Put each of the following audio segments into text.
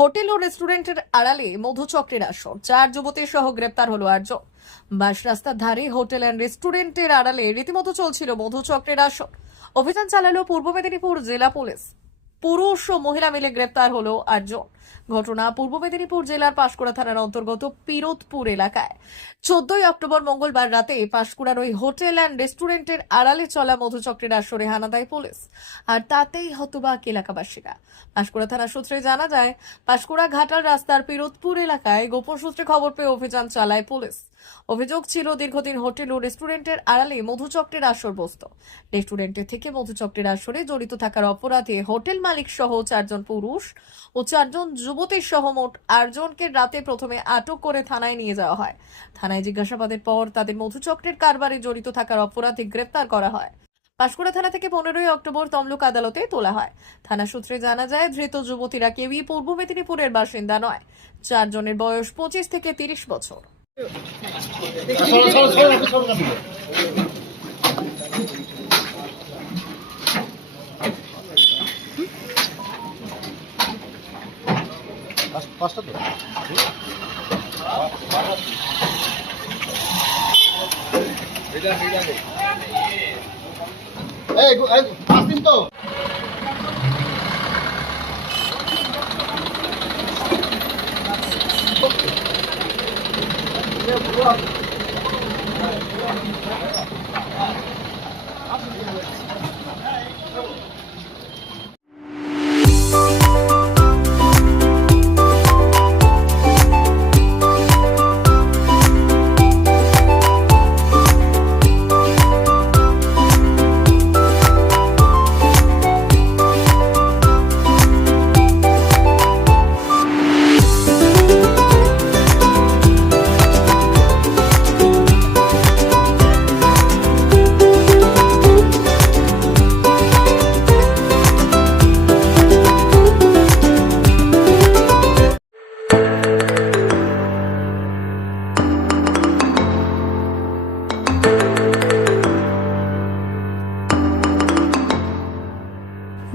Hotel ও রেস্টুরেন্টের আড়ালে মধুচক্রের আসর। চার যুবতী সহ গ্রেপ্তার হলো আটজন বাস রাস্তার ধারে হোটেল অ্যান্ড রেস্টুরেন্টের আড়ালে রীতিমতো চলছিল মধুচক্রের আসর। অভিযান চালালো পূর্ব মেদিনীপুর জেলা পুলিশ। পুরুষ ও মহিলা মিলে গ্রেপ্তার হলো আটজন। ঘটনা পূর্ব মেদিনীপুর জেলার পাঁশকুড়া থানার অন্তর্গত পিরোদপুর এলাকায়। চোদ্দই অক্টোবর মঙ্গলবার রাতে পাঁশকুড়ার ওই হোটেল অ্যান্ড রেস্টুরেন্টের আড়ালে চলা মধুচক্রের আসরে হানা দেয় পুলিশ, আর তাতেই হতবাক এলাকাবাসীরা। পাঁশকুড়া থানা সূত্রে জানা যায়, পাঁশকুড়া ঘাটার রাস্তার পিরোদপুর এলাকায় গোপন সূত্রে খবর পেয়ে অভিযান চালায় পুলিশ। অভিযোগ ছিল, দীর্ঘদিন হোটেল ও রেস্টুরেন্টের আড়ালে মধুচক্রের আসর বসত রেস্টুরেন্টের থেকে মধুচক্রের আসরে জড়িত থাকার অপরাধে হোটেল মালিক সহ চারজন পুরুষ ও চারজন যুবতীর সহ মোট আটজনকে রাতে প্রথমে আটক করে থানায় নিয়ে যাওয়া হয় থানায় জিজ্ঞাসাবাদের পর তাদের মধুচক্রের কারবারে জড়িত থাকার অপরাধে গ্রেপ্তার করা হয় পাঁশকুড়া থানা থেকে পনেরোই অক্টোবর তমলুক আদালতে তোলা হয় থানা সূত্রে জানা যায় ধৃত যুবতীরা কেউই পূর্ব মেদিনীপুরের বাসিন্দা নয় চারজনের বয়স পঁচিশ থেকে তিরিশ বছর সরো সরো সরো একটু সরো না পাঁচটা তো এই গো- এই পাঁচ দিন তো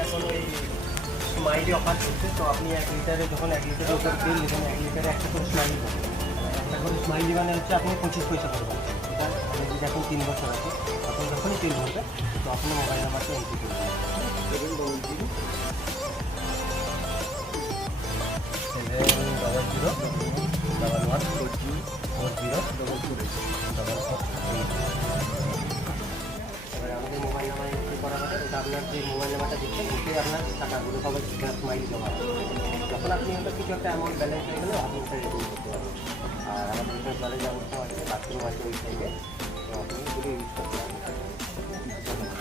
এখানে ওই স্মাইলি অফার করছে তো আপনি এক লিটারে যখন এক লিটারের উপর তেল নেবেন এক লিটারে একটা করে স্মাইলি পাবেন একটা করে স্মাইলি মানে হচ্ছে আপনি পঁচিশ পয়সা পাবেন আপনি যদি এখন তিন বছর আছে তখন যখনই তেল ভরবে তো আপনি মোবাইল নাম্বারটা এন্ট্রি করবেন আপনার যে মোবাইল নাম্বারটা দিচ্ছেন ওতে আপনার টাকাগুলো সবাই স্মাইল জমা হবে। যখন আপনি ওটা কিছু একটা অ্যামাউন্ট ব্যালেন্স হয়ে গেলে, আপনি সেটা রিটার্ন করতে পারবেন। আর আমাদের এখানে জলের ব্যবস্থা আছে বাথরুম আছে ওই সাইডে তো আপনি যদি ইউজ করতে পারেন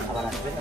আবার আসবেন।